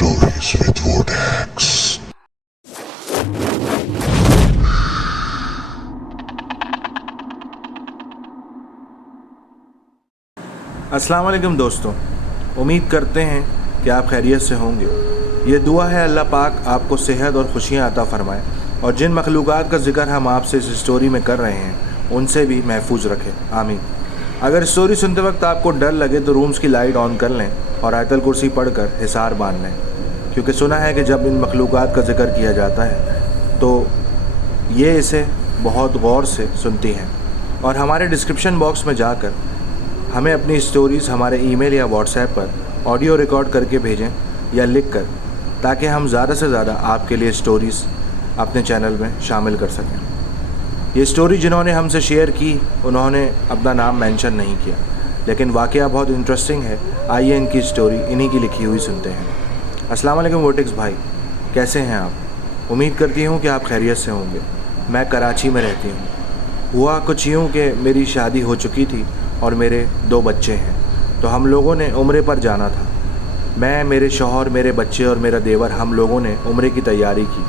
Stories with Vortex. अस्सलाम वालेकुम दोस्तों, उम्मीद करते हैं कि आप खैरियत से होंगे। ये दुआ है अल्लाह पाक आपको सेहत और खुशियाँ अता फ़रमाए और जिन मखलूक़ात का ज़िक्र हम आपसे इस स्टोरी में कर रहे हैं उनसे भी महफूज रखें, आमीन। अगर स्टोरी सुनते वक्त आपको डर लगे तो रूम्स की लाइट ऑन कर लें और आयतल कुर्सी पढ़कर हिसार बांध लें, क्योंकि सुना है कि जब इन मखलूक़ात का ज़िक्र किया जाता है तो ये इसे बहुत गौर से सुनती हैं। और हमारे डिस्क्रिप्शन बॉक्स में जाकर हमें अपनी स्टोरीज़ हमारे ईमेल या व्हाट्सएप पर ऑडियो रिकॉर्ड करके भेजें या लिख कर, ताकि हम ज़्यादा से ज़्यादा आपके लिए स्टोरीज़ अपने चैनल में शामिल कर सकें। ये स्टोरी जिन्होंने हमसे शेयर की उन्होंने अपना नाम मेंशन नहीं किया, लेकिन वाक़या बहुत इंटरेस्टिंग है। आइए इनकी स्टोरी इन्हीं की लिखी हुई सुनते हैं। अस्सलाम वालेकुम वोटेक्स भाई, कैसे हैं आप? उम्मीद करती हूँ कि आप खैरियत से होंगे। मैं कराची में रहती हूँ। हुआ कुछ यूँ कि मेरी शादी हो चुकी थी और मेरे 2 बच्चे हैं, तो हम लोगों ने उम्रे पर जाना था। मैं, मेरे शौहर, मेरे बच्चे और मेरा देवर, हम लोगों ने उम्रे की तैयारी की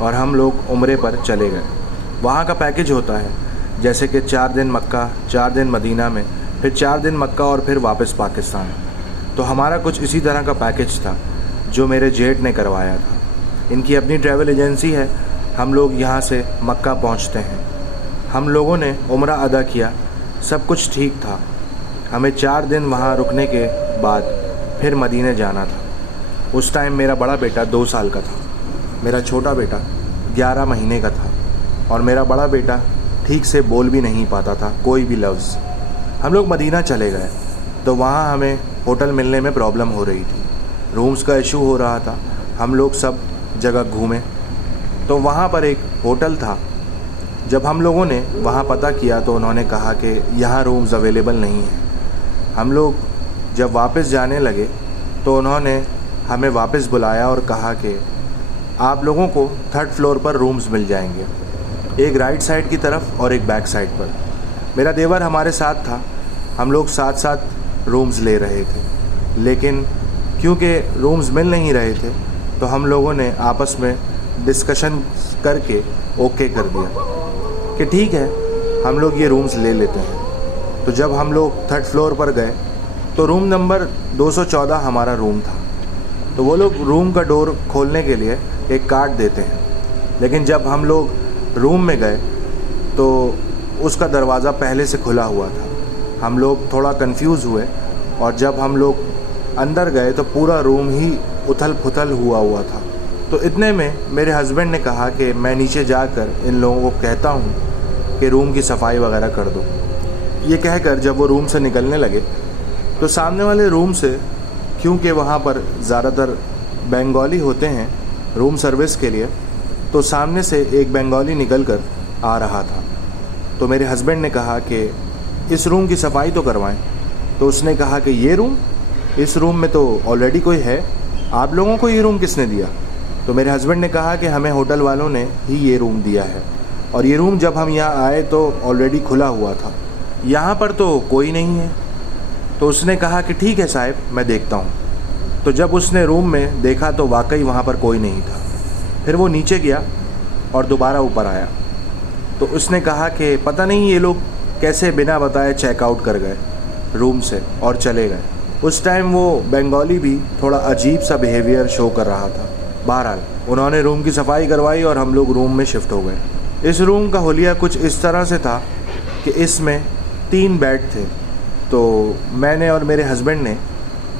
और हम लोग उम्रे पर चले गए। वहाँ का पैकेज होता है जैसे कि 4 दिन मक्का, 4 दिन मदीना में, फिर 4 दिन मक्का और फिर वापस पाकिस्तान। तो हमारा कुछ इसी तरह का पैकेज था जो मेरे जेठ ने करवाया था। इनकी अपनी ट्रैवल एजेंसी है। हम लोग यहाँ से मक्का पहुँचते हैं। हम लोगों ने उम्रा अदा किया, सब कुछ ठीक था। हमें 4 दिन वहाँ रुकने के बाद फिर मदीने जाना था। उस टाइम मेरा बड़ा बेटा 2 साल का था, मेरा छोटा बेटा 11 महीने का था और मेरा बड़ा बेटा ठीक से बोल भी नहीं पाता था कोई भी लफ्ज़। हम लोग मदीना चले गए तो वहाँ हमें होटल मिलने में प्रॉब्लम हो रही थी, रूम्स का इशू हो रहा था। हम लोग सब जगह घूमे तो वहाँ पर एक होटल था। जब हम लोगों ने वहाँ पता किया तो उन्होंने कहा कि यहाँ रूम्स अवेलेबल नहीं हैं। हम लोग जब वापस जाने लगे तो उन्होंने हमें वापस बुलाया और कहा कि आप लोगों को 3rd फ्लोर पर रूम्स मिल जाएंगे, एक राइट साइड की तरफ और एक बैक साइड पर। मेरा देवर हमारे साथ था। हम लोग साथ साथ रूम्स ले रहे थे, लेकिन क्योंकि रूम्स मिल नहीं रहे थे तो हम लोगों ने आपस में डिस्कशन करके ओके कर दिया कि ठीक है, हम लोग ये रूम्स ले लेते हैं। तो जब हम लोग 3rd फ्लोर पर गए तो रूम नंबर 214 हमारा रूम था। तो वो लोग रूम का डोर खोलने के लिए एक कार्ड देते हैं, लेकिन जब हम लोग रूम में गए तो उसका दरवाज़ा पहले से खुला हुआ था। हम लोग थोड़ा कंफ्यूज हुए और जब हम लोग अंदर गए तो पूरा रूम ही उथल पुथल हुआ था। तो इतने में मेरे हस्बैंड ने कहा कि मैं नीचे जाकर इन लोगों को कहता हूँ कि रूम की सफाई वगैरह कर दो। ये कहकर जब वो रूम से निकलने लगे तो सामने वाले रूम से, क्योंकि वहाँ पर ज़्यादातर बंगाली होते हैं रूम सर्विस के लिए, तो सामने से एक बंगाली निकल कर आ रहा था। तो मेरे हस्बैंड ने कहा कि इस रूम की सफाई तो करवाएं। तो उसने कहा कि ये रूम, इस रूम में तो ऑलरेडी कोई है, आप लोगों को ये रूम किसने दिया? तो मेरे हस्बैंड ने कहा कि हमें होटल वालों ने ही ये रूम दिया है और ये रूम जब हम यहाँ आए तो ऑलरेडी खुला हुआ था, यहाँ पर तो कोई नहीं है। तो उसने कहा कि ठीक है साहब, मैं देखता हूँ। तो जब उसने रूम में देखा तो वाकई वहाँ पर कोई नहीं था। फिर वो नीचे गया और दोबारा ऊपर आया। तो उसने कहा कि पता नहीं ये लोग कैसे बिना बताए चेकआउट कर गए रूम से और चले गए। उस टाइम वो बंगाली भी थोड़ा अजीब सा बिहेवियर शो कर रहा था। बहरहाल उन्होंने रूम की सफाई करवाई और हम लोग रूम में शिफ्ट हो गए। इस रूम का हुलिया कुछ इस तरह से था कि इसमें 3 बेड थे। तो मैंने और मेरे हस्बैंड ने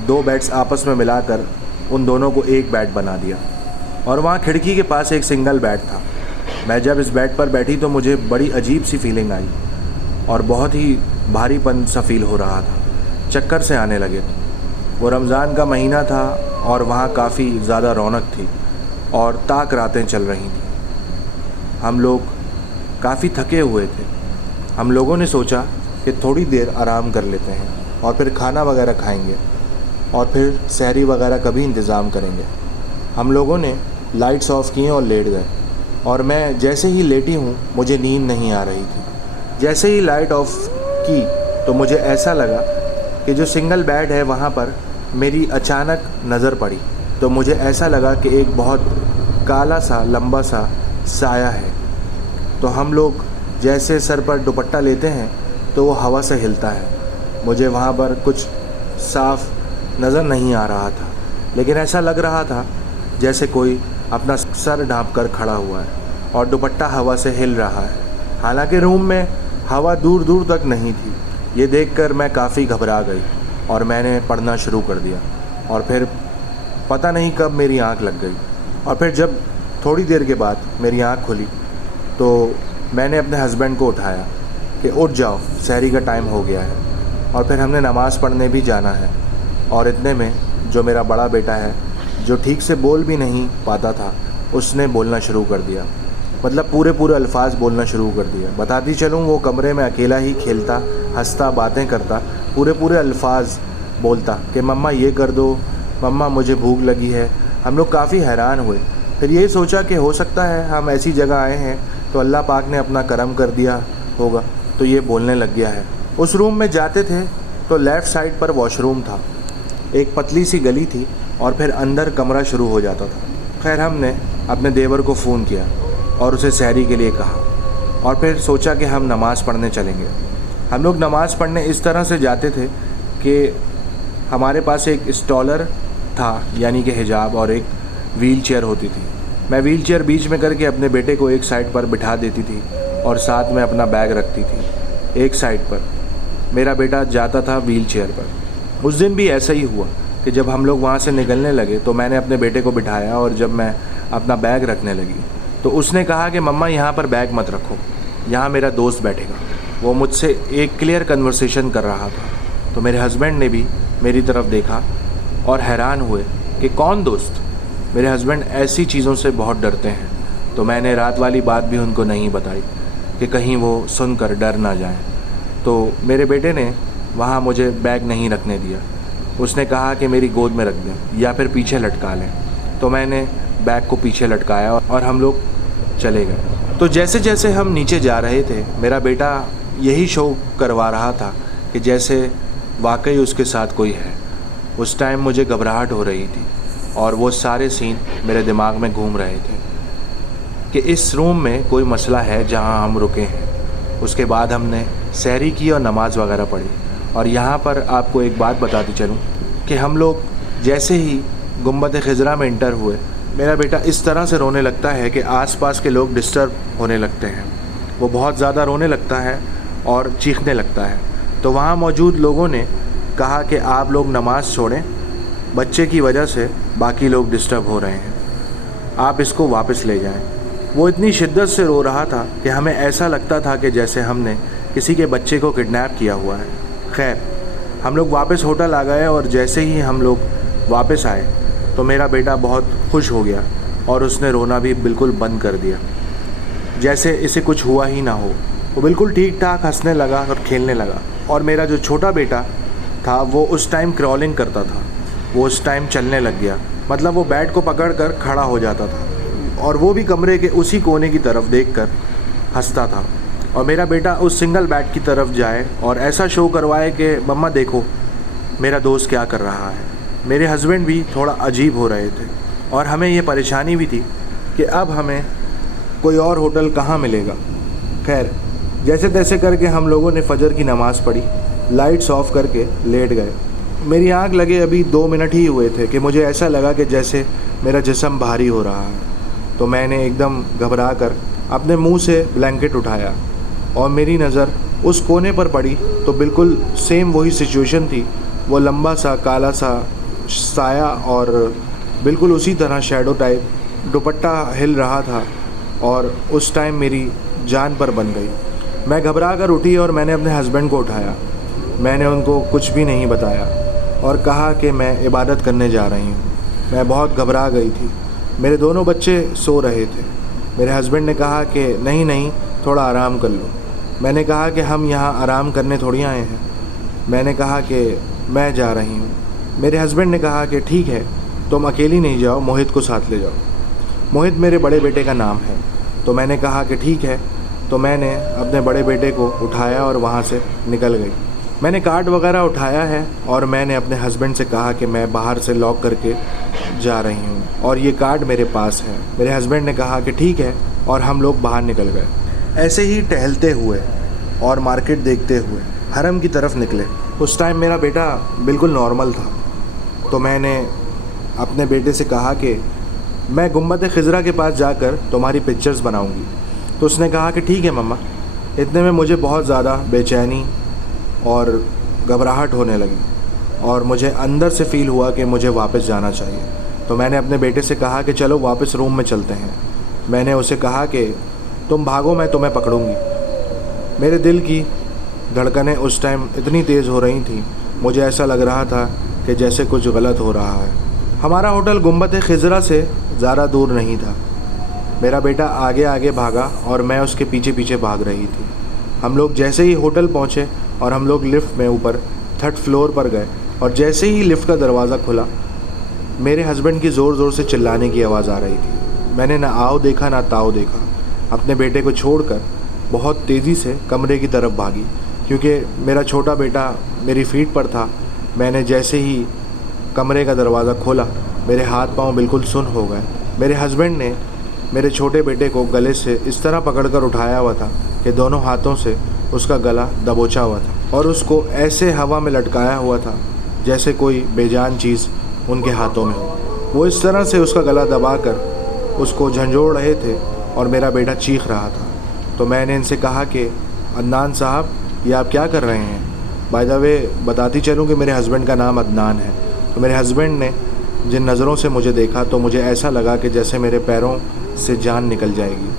2 बेड्स आपस में मिलाकर उन दोनों को एक बेड बना दिया और वहाँ खिड़की के पास एक सिंगल बेड था। मैं जब इस बेड पर बैठी तो मुझे बड़ी अजीब सी फीलिंग आई और बहुत ही भारीपन सा फील हो रहा था, चक्कर से आने लगे। वो रमज़ान का महीना था और वहाँ काफ़ी ज़्यादा रौनक थी और ताक रातें चल रही थी। हम लोग काफ़ी थके हुए थे। हम लोगों ने सोचा कि थोड़ी देर आराम कर लेते हैं और फिर खाना वगैरह खाएंगे और फिर सहरी वगैरह का भी इंतज़ाम करेंगे। हम लोगों ने लाइट्स ऑफ किए और लेट गए और मैं जैसे ही लेटी हूँ मुझे नींद नहीं आ रही थी। जैसे ही लाइट ऑफ की तो मुझे ऐसा लगा कि जो सिंगल बेड है वहाँ पर मेरी अचानक नज़र पड़ी तो मुझे ऐसा लगा कि एक बहुत काला सा लंबा सा साया है। तो हम लोग जैसे सर पर दुपट्टा लेते हैं तो वो हवा से हिलता है। मुझे वहाँ पर कुछ साफ नज़र नहीं आ रहा था, लेकिन ऐसा लग रहा था जैसे कोई अपना सर ढाँप कर खड़ा हुआ है और दुपट्टा हवा से हिल रहा है। हालांकि रूम में हवा दूर दूर तक नहीं थी। ये देखकर मैं काफ़ी घबरा गई और मैंने पढ़ना शुरू कर दिया। और फिर पता नहीं कब मेरी आंख लग गई, और फिर जब थोड़ी देर के बाद मेरी आंख खुली तो मैंने अपने हस्बैंड को उठाया कि उठ जाओ, सहरी का टाइम हो गया है। और फिर हमने नमाज़ पढ़ने भी जाना है। और इतने में जो मेरा बड़ा बेटा है, जो ठीक से बोल भी नहीं पाता था, उसने बोलना शुरू कर दिया। मतलब पूरे अल्फाज बोलना शुरू कर दिया। बताती चलूँ, वो कमरे में अकेला ही खेलता, हंसता, बातें करता, पूरे अल्फाज बोलता कि मम्मा ये कर दो, मम्मा मुझे भूख लगी है। हम लोग काफ़ी हैरान हुए। फिर यही सोचा कि हो सकता है हम ऐसी जगह आए हैं तो अल्लाह पाक ने अपना करम कर दिया होगा, तो ये बोलने लग गया है। उस रूम में जाते थे तो लेफ़्ट साइड पर वॉशरूम था, एक पतली सी गली थी और फिर अंदर कमरा शुरू हो जाता था। खैर, हमने अपने देवर को फ़ोन किया और उसे सहरी के लिए कहा और फिर सोचा कि हम नमाज़ पढ़ने चलेंगे। हम लोग नमाज़ पढ़ने इस तरह से जाते थे कि हमारे पास एक स्टॉलर था, यानी कि हिजाब, और एक व्हील चेयर होती थी। मैं व्हील चेयर बीच में करके अपने बेटे को एक साइड पर बिठा देती थी और साथ में अपना बैग रखती थी एक साइड पर। मेरा बेटा जाता था व्हील चेयर पर। उस दिन भी ऐसा ही हुआ कि जब हम लोग वहाँ से निकलने लगे तो मैंने अपने बेटे को बिठाया और जब मैं अपना बैग रखने लगी तो उसने कहा कि मम्मा यहाँ पर बैग मत रखो, यहाँ मेरा दोस्त बैठेगा। वो मुझसे एक क्लियर कन्वर्सेशन कर रहा था। तो मेरे हस्बैंड ने भी मेरी तरफ देखा और हैरान हुए कि कौन दोस्त। मेरे हस्बैंड ऐसी चीज़ों से बहुत डरते हैं, तो मैंने रात वाली बात भी उनको नहीं बताई कि कहीं वो सुनकर डर ना जाएं। तो मेरे बेटे ने वहाँ मुझे बैग नहीं रखने दिया। उसने कहा कि मेरी गोद में रख दें या फिर पीछे लटका लें। तो मैंने बैग को पीछे लटकाया और हम लोग चले गए। तो जैसे जैसे हम नीचे जा रहे थे, मेरा बेटा यही शो करवा रहा था कि जैसे वाकई उसके साथ कोई है। उस टाइम मुझे घबराहट हो रही थी और वो सारे सीन मेरे दिमाग में घूम रहे थे कि इस रूम में कोई मसला है जहां हम रुके हैं। उसके बाद हमने सहरी की और नमाज़ वगैरह पढ़ी। और यहाँ पर आपको एक बात बताती चलूँ कि हम लोग जैसे ही गुंबद खिज़रा में इंटर हुए, मेरा बेटा इस तरह से रोने लगता है कि आसपास के लोग डिस्टर्ब होने लगते हैं। वो बहुत ज़्यादा रोने लगता है और चीखने लगता है। तो वहाँ मौजूद लोगों ने कहा कि आप लोग नमाज़ छोड़ें, बच्चे की वजह से बाकी लोग डिस्टर्ब हो रहे हैं, आप इसको वापस ले जाएं। वो इतनी शिद्दत से रो रहा था कि हमें ऐसा लगता था कि जैसे हमने किसी के बच्चे को किडनैप किया हुआ है। खैर, हम लोग वापस होटल आ गए और जैसे ही हम लोग वापस आए तो मेरा बेटा बहुत खुश हो गया और उसने रोना भी बिल्कुल बंद कर दिया, जैसे इसे कुछ हुआ ही ना हो। वो बिल्कुल ठीक ठाक हंसने लगा और खेलने लगा। और मेरा जो छोटा बेटा था वो उस टाइम क्रॉलिंग करता था, वो उस टाइम चलने लग गया। मतलब वो बेड को पकड़ कर खड़ा हो जाता था और वो भी कमरे के उसी कोने की तरफ देखकर हंसता था। और मेरा बेटा उस सिंगल बेड की तरफ जाए और ऐसा शो करवाए कि मम्मा देखो मेरा दोस्त क्या कर रहा है। मेरे हस्बैंड भी थोड़ा अजीब हो रहे थे और हमें ये परेशानी भी थी कि अब हमें कोई और होटल कहाँ मिलेगा। खैर, जैसे तैसे करके हम लोगों ने फ़जर की नमाज़ पढ़ी, लाइट्स ऑफ करके लेट गए। मेरी आँख लगे अभी 2 मिनट ही हुए थे कि मुझे ऐसा लगा कि जैसे मेरा जिस्म भारी हो रहा है। तो मैंने एकदम घबरा कर अपने मुंह से ब्लैंकेट उठाया और मेरी नज़र उस कोने पर पड़ी तो बिल्कुल सेम वही सिचुएशन थी। वो लंबा सा काला सा साया और बिल्कुल उसी तरह शैडो टाइप, दुपट्टा हिल रहा था और उस टाइम मेरी जान पर बन गई। मैं घबरा कर उठी और मैंने अपने हस्बैंड को उठाया। मैंने उनको कुछ भी नहीं बताया और कहा कि मैं इबादत करने जा रही हूँ। मैं बहुत घबरा गई थी। मेरे दोनों बच्चे सो रहे थे। मेरे हस्बैंड ने कहा कि नहीं नहीं, थोड़ा आराम कर लो। मैंने कहा कि हम यहाँ आराम करने थोड़ी आए हैं। मैंने कहा कि मैं जा रही हूँ। मेरे हस्बैंड ने कहा कि ठीक है, तुम अकेली नहीं जाओ, मोहित को साथ ले जाओ। मोहित मेरे बड़े बेटे का नाम है। तो मैंने कहा कि ठीक है। तो मैंने अपने बड़े बेटे को उठाया और वहाँ से निकल गई। मैंने कार्ड वगैरह उठाया है और मैंने अपने हस्बैंड से कहा कि मैं बाहर से लॉक करके जा रही हूँ और ये कार्ड मेरे पास है। मेरे हस्बैंड ने कहा कि ठीक है और हम लोग बाहर निकल गए। ऐसे ही टहलते हुए और मार्केट देखते हुए हरम की तरफ निकले। उस टाइम मेरा बेटा बिल्कुल नॉर्मल था, तो मैंने अपने बेटे से कहा कि मैं गुम्बद खिज़रा के पास जाकर तुम्हारी पिक्चर्स बनाऊंगी। तो उसने कहा कि ठीक है मम्मा। इतने में मुझे बहुत ज़्यादा बेचैनी और घबराहट होने लगी और मुझे अंदर से फ़ील हुआ कि मुझे वापस जाना चाहिए। तो मैंने अपने बेटे से कहा कि चलो वापस रूम में चलते हैं। मैंने उसे कहा कि तुम भागो, मैं तुम्हें पकड़ूंगी। मेरे दिल की धड़कनें उस टाइम इतनी तेज़ हो रही थी, मुझे ऐसा लग रहा था कि जैसे कुछ गलत हो रहा है। हमारा होटल गुम्बद खिज़रा से ज़्यादा दूर नहीं था। मेरा बेटा आगे आगे भागा और मैं उसके पीछे पीछे भाग रही थी। हम लोग जैसे ही होटल पहुँचे और हम लोग लिफ्ट में ऊपर 3rd फ्लोर पर गए और जैसे ही लिफ्ट का दरवाज़ा खुला, मेरे हस्बैंड की ज़ोर ज़ोर से चिल्लाने की आवाज़ आ रही थी। मैंने ना आओ देखा ना ताओ देखा, अपने बेटे को छोड़कर बहुत तेज़ी से कमरे की तरफ भागी, क्योंकि मेरा छोटा बेटा मेरी फीट पर था। मैंने जैसे ही कमरे का दरवाज़ा खोला, मेरे हाथ पांव बिल्कुल सुन्न हो गए। मेरे हस्बैंड ने मेरे छोटे बेटे को गले से इस तरह पकड़कर उठाया हुआ था कि दोनों हाथों से उसका गला दबोचा हुआ था और उसको ऐसे हवा में लटकाया हुआ था जैसे कोई बेजान चीज़ उनके हाथों में हो। वो इस तरह से उसका गला दबाकर उसको झंझोड़ रहे थे और मेरा बेटा चीख रहा था। तो मैंने इनसे कहा कि अदनान साहब, ये आप क्या कर रहे हैं? बाय द वे बताती चलूँ कि मेरे हस्बैंड का नाम अदनान है। तो मेरे हस्बैंड ने जिन नज़रों से मुझे देखा तो मुझे ऐसा लगा कि जैसे मेरे पैरों से जान निकल जाएगी।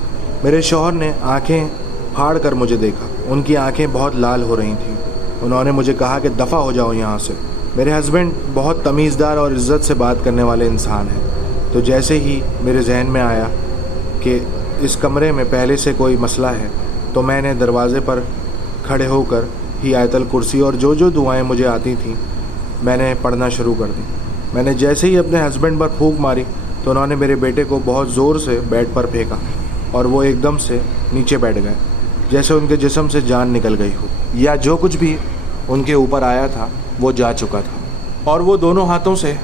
मेरे शौहर ने आंखें फाड़ कर मुझे देखा। उनकी आंखें बहुत लाल हो रही थीं। उन्होंने मुझे कहा कि दफ़ा हो जाओ यहाँ से। मेरे हस्बैंड बहुत तमीज़दार और इज़्ज़त से बात करने वाले इंसान हैं। तो जैसे ही मेरे जहन में आया कि इस कमरे में पहले से कोई मसला है, तो मैंने दरवाज़े पर खड़े होकर ही आयतल कुर्सी और जो दुआएं मुझे आती थीं मैंने पढ़ना शुरू कर दी। मैंने जैसे ही अपने हस्बैंड पर फूंक मारी तो उन्होंने मेरे बेटे को बहुत ज़ोर से बेड पर फेंका और वो एकदम से नीचे बैठ गए, जैसे उनके जिस्म से जान निकल गई हो, या जो कुछ भी उनके ऊपर आया था वो जा चुका था। और वो दोनों हाथों से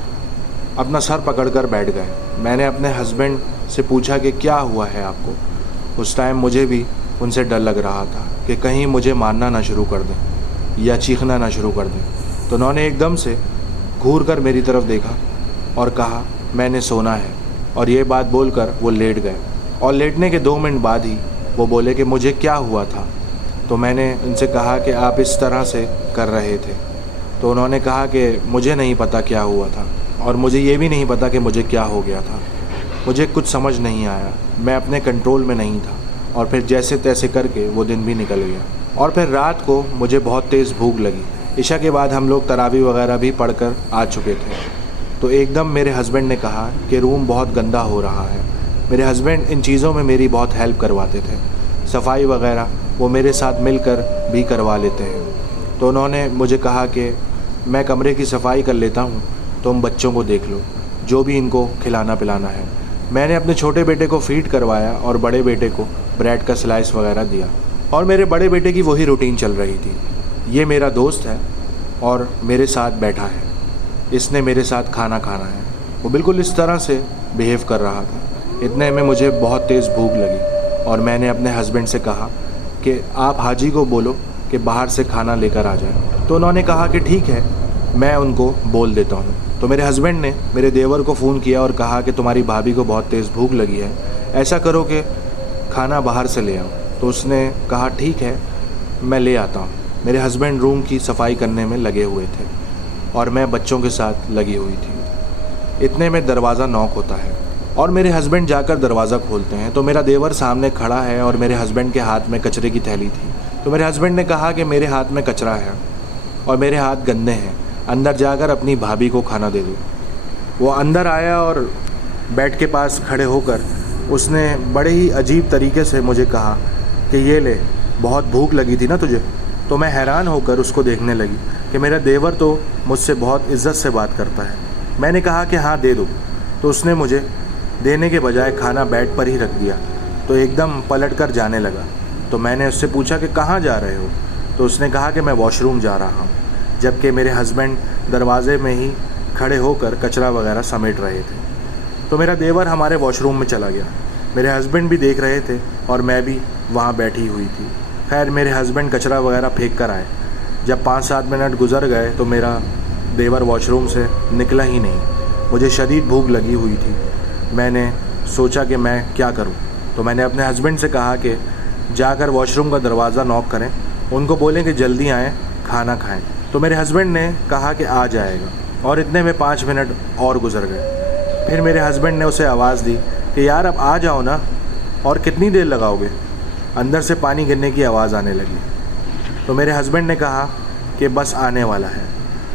अपना सर पकड़कर बैठ गए। मैंने अपने हस्बैंड से पूछा कि क्या हुआ है आपको? उस टाइम मुझे भी उनसे डर लग रहा था कि कहीं मुझे मारना ना शुरू कर दें या चीखना ना शुरू कर दें। तो उन्होंने एकदम से घूर कर मेरी तरफ देखा और कहा मैंने सोना है, और ये बात बोलकर वो लेट गए। और लेटने के 2 मिनट बाद ही वो बोले कि मुझे क्या हुआ था? तो मैंने उनसे कहा कि आप इस तरह से कर रहे थे। तो उन्होंने कहा कि मुझे नहीं पता क्या हुआ था और मुझे ये भी नहीं पता कि मुझे क्या हो गया था। मुझे कुछ समझ नहीं आया, मैं अपने कंट्रोल में नहीं था। और फिर जैसे तैसे करके वो दिन भी निकल गया। और फिर रात को मुझे बहुत तेज़ भूख लगी। इशा के बाद हम लोग तरावी वगैरह भी पढ़कर आ चुके थे। तो एकदम मेरे हस्बैंड ने कहा कि रूम बहुत गंदा हो रहा है। मेरे हस्बैंड इन चीज़ों में मेरी बहुत हेल्प करवाते थे, सफाई वगैरह वो मेरे साथ मिलकर भी करवा लेते हैं। तो उन्होंने मुझे कहा कि मैं कमरे की सफाई कर लेता हूँ, तुम बच्चों को देख लो, जो भी इनको खिलाना पिलाना है। मैंने अपने छोटे बेटे को फीड करवाया और बड़े बेटे को ब्रेड का स्लाइस वगैरह दिया। और मेरे बड़े बेटे की वही रूटीन चल रही थी। ये मेरा दोस्त है और मेरे साथ बैठा है, इसने मेरे साथ खाना खाना है। वो बिल्कुल इस तरह से बिहेव कर रहा था। इतने में मुझे बहुत तेज़ भूख लगी और मैंने अपने हस्बैंड से कहा कि आप हाजी को बोलो कि बाहर से खाना लेकर आ जाए। तो उन्होंने कहा कि ठीक है, मैं उनको बोल देता हूँ। तो मेरे हस्बैंड ने मेरे देवर को फ़ोन किया और कहा कि तुम्हारी भाभी को बहुत तेज़ भूख लगी है, ऐसा करो कि खाना बाहर से ले आओ। तो उसने कहा ठीक है, मैं ले आता हूँ। मेरे हस्बैंड रूम की सफाई करने में लगे हुए थे और मैं बच्चों के साथ लगी हुई थी। इतने में दरवाज़ा नॉक होता है और मेरे हस्बैंड जाकर दरवाज़ा खोलते हैं। तो मेरा देवर सामने खड़ा है और मेरे हस्बैंड के हाथ में कचरे की थैली थी। तो मेरे हस्बैंड ने कहा कि मेरे हाथ में कचरा है और मेरे हाथ गंदे हैं, अंदर जाकर अपनी भाभी को खाना दे दो। वो अंदर आया और बेड के पास खड़े होकर उसने बड़े ही अजीब तरीके से मुझे कहा कि ये ले, बहुत भूख लगी थी ना तुझे। तो मैं हैरान होकर उसको देखने लगी कि मेरा देवर तो मुझसे बहुत इज़्ज़त से बात करता है। मैंने कहा कि हाँ दे दो। तो उसने मुझे देने के बजाय खाना बेड पर ही रख दिया। तो एकदम पलट कर जाने लगा। तो मैंने उससे पूछा कि कहाँ जा रहे हो? तो उसने कहा कि मैं वॉशरूम जा रहा हूँ, जबकि मेरे हस्बैंड दरवाज़े में ही खड़े होकर कचरा वगैरह समेट रहे थे। तो मेरा देवर हमारे वॉशरूम में चला गया। मेरे हस्बैंड भी देख रहे थे और मैं भी वहाँ बैठी हुई थी। खैर मेरे हस्बैंड कचरा वगैरह फेंक कर आए। जब 5-7 मिनट गुजर गए तो मेरा देवर वॉशरूम से निकला ही नहीं। मुझे शदीद भूख लगी हुई थी। मैंने सोचा कि मैं क्या करूं, तो मैंने अपने हस्बैंड से कहा कि जाकर वॉशरूम का दरवाज़ा नॉक करें, उनको बोलें कि जल्दी आएँ, खाना खाएं। तो मेरे हस्बैंड ने कहा कि आ जाएगा और इतने में 5 मिनट और गुजर गए। फिर मेरे हस्बैंड ने उसे आवाज़ दी कि यार अब आ जाओ ना, और कितनी देर लगाओगे। अंदर से पानी गिरने की आवाज़ आने लगी। तो मेरे हस्बैंड ने कहा कि बस आने वाला है।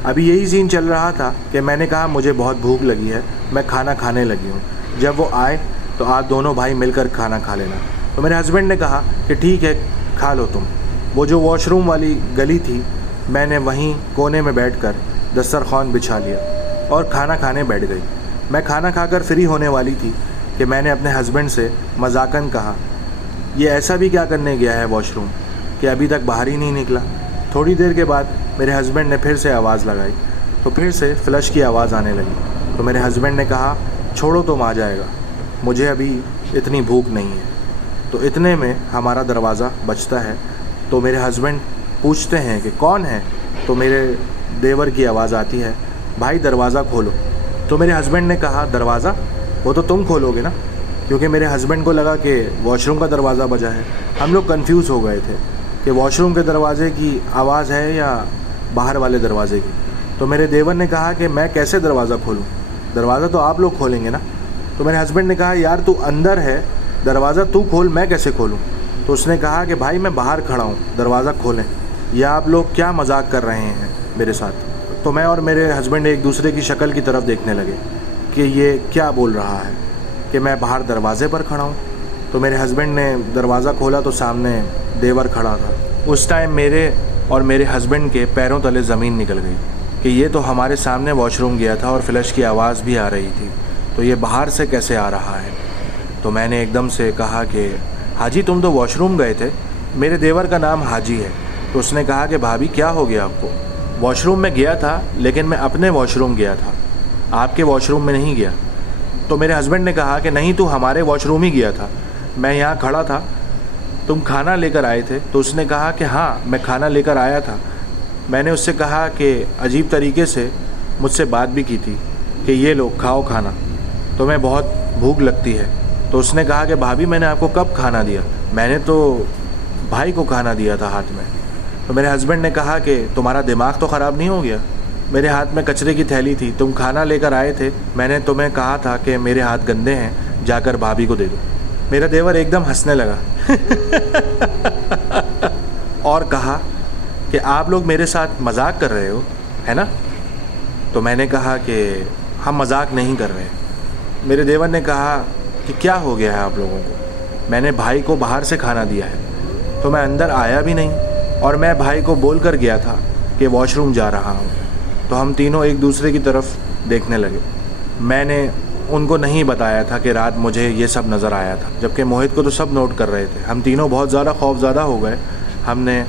अभी यही सीन चल रहा था कि मैंने कहा मुझे बहुत भूख लगी है, मैं खाना खाने लगी हूँ, जब वो आए तो आप दोनों भाई मिलकर खाना खा लेना। तो मेरे हस्बैंड ने कहा कि ठीक है, खा लो तुम। वो जो वॉशरूम वाली गली थी, मैंने वहीं कोने में बैठकर दस्तरखान बिछा लिया और खाना खाने बैठ गई। मैं खाना खाकर फ्री होने वाली थी कि मैंने अपने हस्बैंड से मजाकन कहा, ये ऐसा भी क्या करने गया है वॉशरूम कि अभी तक बाहर ही नहीं निकला। थोड़ी देर के बाद मेरे हस्बैंड ने फिर से आवाज़ लगाई, तो फिर से फ्लश की आवाज़ आने लगी। तो मेरे हस्बैंड ने कहा छोड़ो, तुम आ जाएगा, मुझे अभी इतनी भूख नहीं है। तो इतने में हमारा दरवाज़ा बजता है। तो मेरे हस्बैंड पूछते हैं कि कौन है। तो मेरे देवर की आवाज़ आती है, भाई दरवाज़ा खोलो। तो मेरे हस्बैंड ने कहा दरवाज़ा, वो तो तुम खोलोगे ना, क्योंकि मेरे हस्बैंड को लगा कि वॉशरूम का दरवाज़ा बजा है। हम लोग कंफ्यूज हो गए थे कि वॉशरूम के दरवाजे की आवाज़ है या बाहर वाले दरवाजे की। तो मेरे देवर ने कहा कि मैं कैसे दरवाज़ा खोलूँ, दरवाज़ा तो आप लोग खोलेंगे ना। तो मेरे हस्बैंड ने कहा यार तू अंदर है, दरवाज़ा तू खोल, मैं कैसे खोलूँ। तो उसने कहा कि भाई मैं बाहर खड़ा हूँ, दरवाज़ा खोलें, या आप लोग क्या मजाक कर रहे हैं मेरे साथ। तो मैं और मेरे हस्बैंड एक दूसरे की शक्ल की तरफ देखने लगे कि ये क्या बोल रहा है कि मैं बाहर दरवाज़े पर खड़ा हूँ। तो मेरे हस्बैंड ने दरवाज़ा खोला तो सामने देवर खड़ा था। उस टाइम मेरे और मेरे हस्बैंड के पैरों तले ज़मीन निकल गई कि ये तो हमारे सामने वॉशरूम गया था और फ्लश की आवाज़ भी आ रही थी, तो ये बाहर से कैसे आ रहा है। तो मैंने एकदम से कहा कि हाजी तुम तो वॉशरूम गए थे। मेरे देवर का नाम हाजी है। तो उसने कहा कि भाभी क्या हो गया आपको। वॉशरूम में गया था, लेकिन मैं अपने वॉशरूम गया था, आपके वॉशरूम में नहीं गया। तो मेरे हस्बैंड ने कहा कि नहीं तू हमारे वॉशरूम ही गया था, मैं यहाँ खड़ा था, तुम खाना लेकर आए थे। तो उसने कहा कि हाँ मैं खाना लेकर आया था। मैंने उससे कहा कि अजीब तरीके से मुझसे बात भी की थी कि ये लो खाओ खाना, तो मैं बहुत भूख लगती है। तो उसने कहा कि भाभी मैंने आपको कब खाना दिया, मैंने तो भाई को खाना दिया था हाथ में। तो मेरे हस्बैंड ने कहा कि तुम्हारा दिमाग तो ख़राब नहीं हो गया, मेरे हाथ में कचरे की थैली थी, तुम खाना लेकर आए थे, मैंने तुम्हें कहा था कि मेरे हाथ गंदे हैं, जाकर भाभी को दे दो। मेरा देवर एकदम हंसने लगा और कहा कि आप लोग मेरे साथ मजाक कर रहे हो, है ना। तो मैंने कहा कि हम मजाक नहीं कर रहे। मेरे देवर ने कहा कि क्या हो गया है आप लोगों को, मैंने भाई को बाहर से खाना दिया है, तो मैं अंदर आया भी नहीं, और मैं भाई को बोल कर गया था कि वॉशरूम जा रहा हूँ। तो हम तीनों एक दूसरे की तरफ देखने लगे। मैंने उनको नहीं बताया था कि रात मुझे ये सब नज़र आया था, जबकि मोहित को तो सब नोट कर रहे थे। हम तीनों बहुत ज़्यादा खौफज़दा हो गए। हमने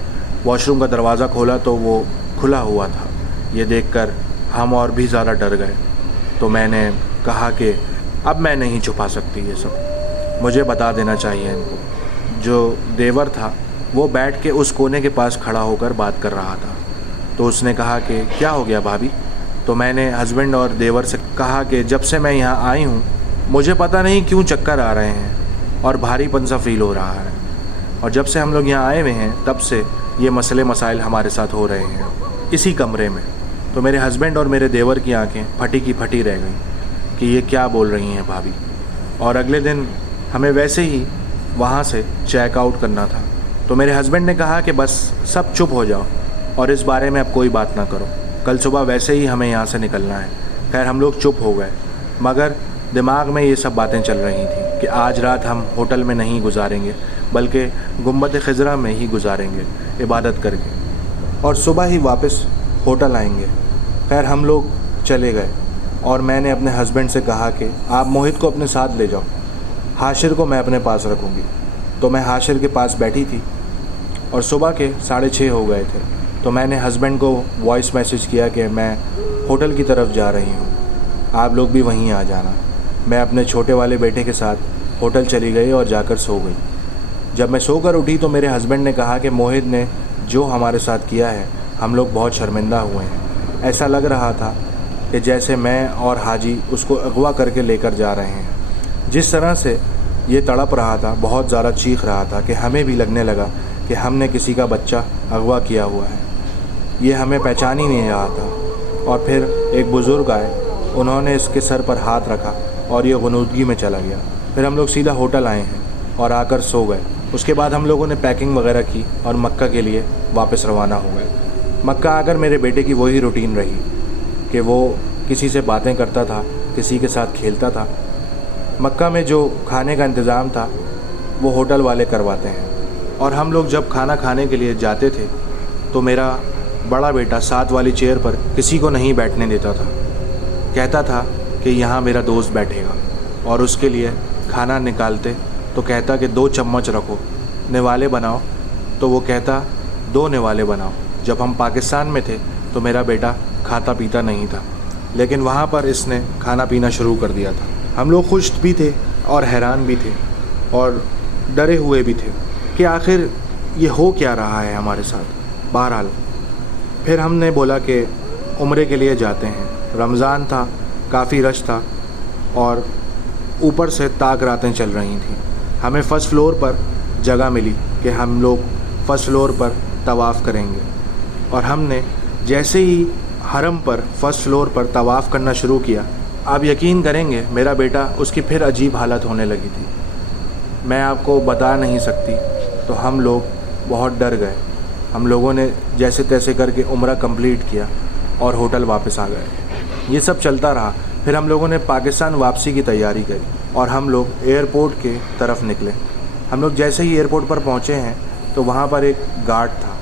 वॉशरूम का दरवाज़ा खोला तो वो खुला हुआ था। ये देखकर हम और भी ज़्यादा डर गए। तो मैंने कहा कि अब मैं नहीं छुपा सकती ये सब, मुझे बता देना चाहिए इनको। जो देवर था वो बैठ के उस कोने के पास खड़ा होकर बात कर रहा था। तो उसने कहा कि क्या हो गया भाभी। तो मैंने हस्बैंड और देवर से कहा कि जब से मैं यहाँ आई हूँ मुझे पता नहीं क्यों चक्कर आ रहे हैं और भारीपन सा फील हो रहा है, और जब से हम लोग यहाँ आए हुए हैं तब से ये मसले मसाइल हमारे साथ हो रहे हैं इसी कमरे में। तो मेरे हस्बैंड और मेरे देवर की आंखें फटी की फटी रह गईं कि ये क्या बोल रही हैं भाभी। और अगले दिन हमें वैसे ही वहाँ से चेक आउट करना था। तो मेरे हस्बैंड ने कहा कि बस सब चुप हो जाओ और इस बारे में अब कोई बात ना करो, कल सुबह वैसे ही हमें यहाँ से निकलना है। खैर हम लोग चुप हो गए, मगर दिमाग में ये सब बातें चल रही थी कि आज रात हम होटल में नहीं गुजारेंगे, बल्कि गुम्बद खिजरा में ही गुजारेंगे इबादत करके, और सुबह ही वापस होटल आएंगे। खैर हम लोग चले गए और मैंने अपने हस्बैंड से कहा कि आप मोहित को अपने साथ ले जाओ, हाशिर को मैं अपने पास रखूँगी। तो मैं हाशिर के पास बैठी थी और सुबह के 6:30 हो गए थे। तो मैंने हस्बैंड को वॉइस मैसेज किया कि मैं होटल की तरफ जा रही हूँ, आप लोग भी वहीं आ जाना। मैं अपने छोटे वाले बेटे के साथ होटल चली गई और जाकर सो गई। जब मैं सोकर उठी तो मेरे हस्बैंड ने कहा कि मोहित ने जो हमारे साथ किया है हम लोग बहुत शर्मिंदा हुए हैं। ऐसा लग रहा था कि जैसे मैं और हाजी उसको अगवा करके लेकर जा रहे हैं। जिस तरह से ये तड़प रहा था, बहुत ज़्यादा चीख रहा था कि हमें भी लगने लगा कि हमने किसी का बच्चा अगवा किया हुआ है। ये हमें पहचान ही नहीं रहा था। और फिर एक बुज़ुर्ग आए, उन्होंने इसके सर पर हाथ रखा और ये गुनूदगी में चला गया। फिर हम लोग सीधा होटल आए हैं और आकर सो गए। उसके बाद हम लोगों ने पैकिंग वगैरह की और मक्का के लिए वापस रवाना हो गए। मक्का आकर मेरे बेटे की वही रूटीन रही कि वो किसी से बातें करता था, किसी के साथ खेलता था। मक्का में जो खाने का इंतज़ाम था वो होटल वाले करवाते हैं। और हम लोग जब खाना खाने के लिए जाते थे तो मेरा बड़ा बेटा साथ वाली चेयर पर किसी को नहीं बैठने देता था। कहता था कि यहाँ मेरा दोस्त बैठेगा, और उसके लिए खाना निकालते तो कहता कि 2 चम्मच रखो, निवाले बनाओ, तो वो कहता 2 निवाले बनाओ। जब हम पाकिस्तान में थे तो मेरा बेटा खाता पीता नहीं था, लेकिन वहाँ पर इसने खाना पीना शुरू कर दिया था। हम लोग खुश भी थे और हैरान भी थे और डरे हुए भी थे कि आखिर ये हो क्या रहा है हमारे साथ। बहरहाल फिर हमने बोला कि उम्रे के लिए जाते हैं। रमज़ान था, काफ़ी रश था और ऊपर से ताक रातें चल रही थी। हमें फ़र्स्ट फ्लोर पर जगह मिली कि हम लोग फ़र्स्ट फ्लोर पर तवाफ़ करेंगे। और हमने जैसे ही हरम पर फ़र्स्ट फ्लोर पर तवाफ़ करना शुरू किया, आप यकीन करेंगे मेरा बेटा, उसकी फिर अजीब हालत होने लगी थी। मैं आपको बता नहीं सकती। तो हम लोग बहुत डर गए। हम लोगों ने जैसे तैसे करके उम्रा कंप्लीट किया और होटल वापस आ गए। ये सब चलता रहा। फिर हम लोगों ने पाकिस्तान वापसी की तैयारी करी और हम लोग एयरपोर्ट के तरफ निकले। हम लोग जैसे ही एयरपोर्ट पर पहुँचे हैं तो वहाँ पर एक गार्ड था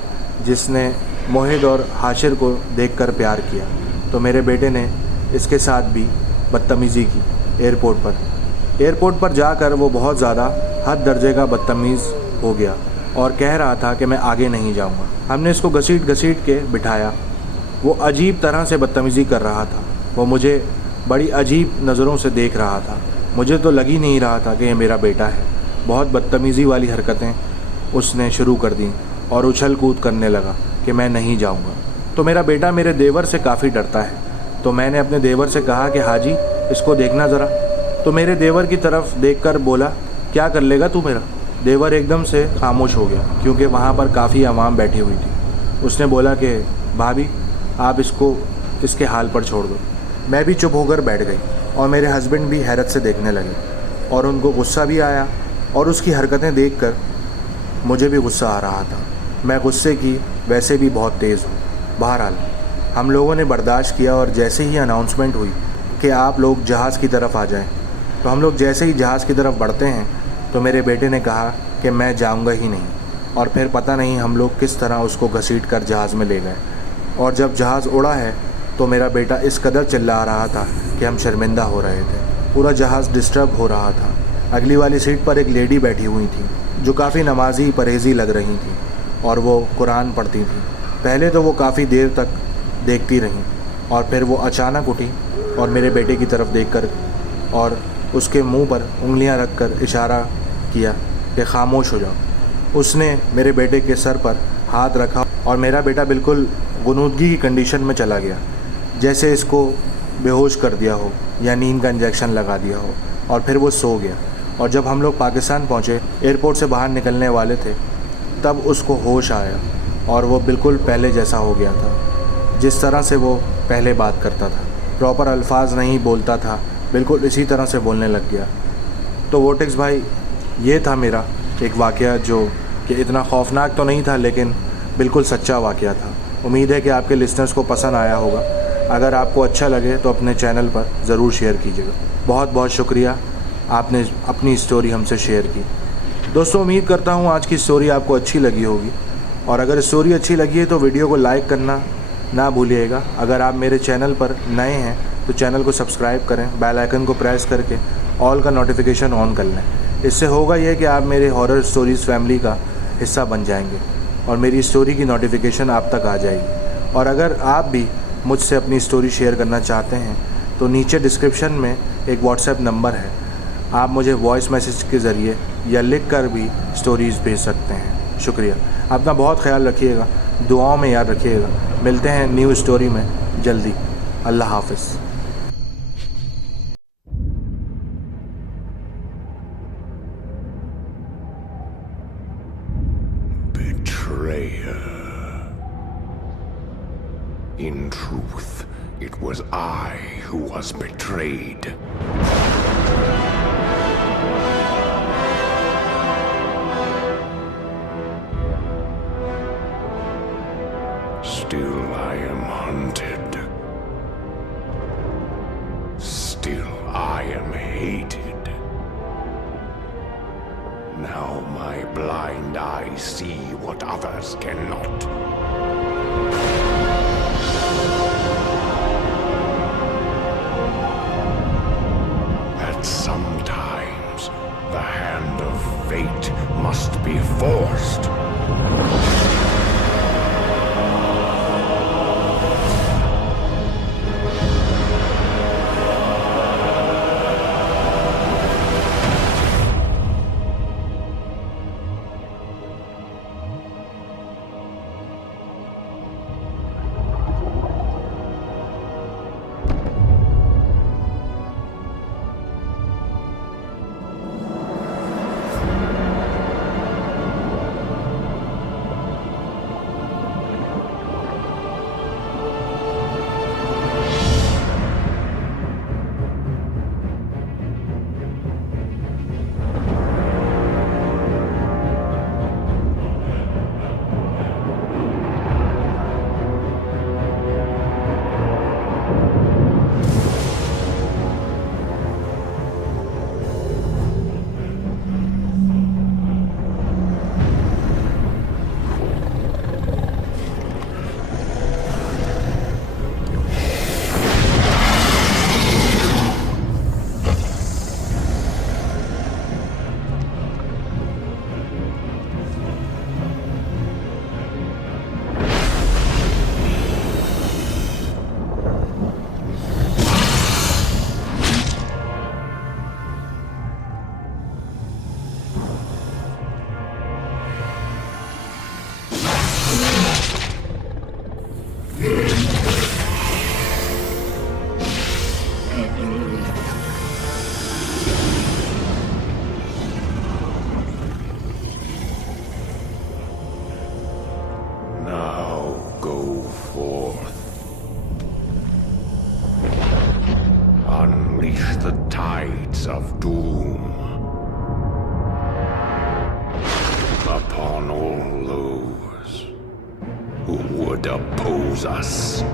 जिसने मोहित और हाशिर को देखकर प्यार किया। तो मेरे बेटे ने इसके साथ भी बदतमीज़ी की एयरपोर्ट पर जाकर वो बहुत ज़्यादा हद दर्जे का बदतमीज़ हो गया और कह रहा था कि मैं आगे नहीं जाऊंगा। हमने इसको घसीट के बिठाया। वो अजीब तरह से बदतमीज़ी कर रहा था। वो मुझे बड़ी अजीब नज़रों से देख रहा था। मुझे तो लग ही नहीं रहा था कि ये मेरा बेटा है। बहुत बदतमीज़ी वाली हरकतें उसने शुरू कर दी और उछल कूद करने लगा कि मैं नहीं जाऊंगा। तो मेरा बेटा मेरे देवर से काफ़ी डरता है। तो मैंने अपने देवर से कहा कि हाजी इसको देखना ज़रा। तो मेरे देवर की तरफ देखकर बोला, क्या कर लेगा तू मेरा। देवर एकदम से खामोश हो गया क्योंकि वहाँ पर काफ़ी आवाम बैठी हुई थी। उसने बोला कि भाभी आप इसको इसके हाल पर छोड़ दो। मैं भी चुप होकर बैठ गई और मेरे हस्बैंड भी हैरत से देखने लगे और उनको गुस्सा भी आया और उसकी हरकतें देखकर मुझे भी गुस्सा आ रहा था। मैं गुस्से की वैसे भी बहुत तेज़ हूँ। बहरहाल हम लोगों ने बर्दाश्त किया और जैसे ही अनाउंसमेंट हुई कि आप लोग जहाज़ की तरफ आ जाएं, तो हम लोग जैसे ही जहाज़ की तरफ बढ़ते हैं तो मेरे बेटे ने कहा कि मैं जाऊंगा ही नहीं। और फिर पता नहीं हम लोग किस तरह उसको घसीट कर जहाज़ में ले गए। और जब जहाज़ उड़ा है तो मेरा बेटा इस कदर चिल्ला रहा था कि हम शर्मिंदा हो रहे थे। पूरा जहाज़ डिस्टर्ब हो रहा था। अगली वाली सीट पर एक लेडी बैठी हुई थी जो काफ़ी नमाजी परहेज़ी लग रही थी और वो कुरान पढ़ती थी। पहले तो वो काफ़ी देर तक देखती रहीं और फिर वो अचानक उठी और मेरे बेटे की तरफ देखकर और उसके मुंह पर उंगलियां रखकर इशारा किया कि खामोश हो जाओ। उसने मेरे बेटे के सर पर हाथ रखा और मेरा बेटा बिल्कुल गुनूदगी की कंडीशन में चला गया, जैसे इसको बेहोश कर दिया हो या नींद का इंजेक्शन लगा दिया हो। और फिर वो सो गया। और जब हम लोग पाकिस्तान पहुँचे, एयरपोर्ट से बाहर निकलने वाले थे, तब उसको होश आया और वो बिल्कुल पहले जैसा हो गया था, जिस तरह से वो पहले बात करता था। प्रॉपर अल्फाज नहीं बोलता था, बिल्कुल इसी तरह से बोलने लग गया। तो वोटेक्स भाई, ये था मेरा एक वाक़या जो कि इतना खौफनाक तो नहीं था लेकिन बिल्कुल सच्चा वाक़या था। उम्मीद है कि आपके लिसनर्स को पसंद आया होगा। अगर आपको अच्छा लगे तो अपने चैनल पर ज़रूर शेयर कीजिएगा। बहुत बहुत शुक्रिया, आपने अपनी स्टोरी हमसे शेयर की। दोस्तों, उम्मीद करता हूँ आज की स्टोरी आपको अच्छी लगी होगी। और अगर स्टोरी अच्छी लगी है तो वीडियो को लाइक करना ना भूलिएगा। अगर आप मेरे चैनल पर नए हैं तो चैनल को सब्सक्राइब करें, बेल आइकन को प्रेस करके ऑल का नोटिफिकेशन ऑन कर लें। इससे होगा ये कि आप मेरे हॉरर स्टोरीज़ फैमिली का हिस्सा बन जाएंगे और मेरी स्टोरी की नोटिफिकेशन आप तक आ जाएगी। और अगर आप भी मुझसे अपनी स्टोरी शेयर करना चाहते हैं तो नीचे डिस्क्रिप्शन में एक व्हाट्सएप नंबर है, आप मुझे वॉइस मैसेज के ज़रिए या लिख कर भी स्टोरीज़ भेज सकते हैं। शुक्रिया। अपना बहुत ख्याल रखिएगा, दुआओं में याद रखिएगा। मिलते हैं न्यू स्टोरी में जल्दी। अल्लाह हाफ़िज़। Betrayer. In truth, it was I who was betrayed. Still I am hunted. Still I am hated. Now my blind eyes see what others cannot. That sometimes the hand of fate must be forced. The tides of doom upon all those who would oppose us.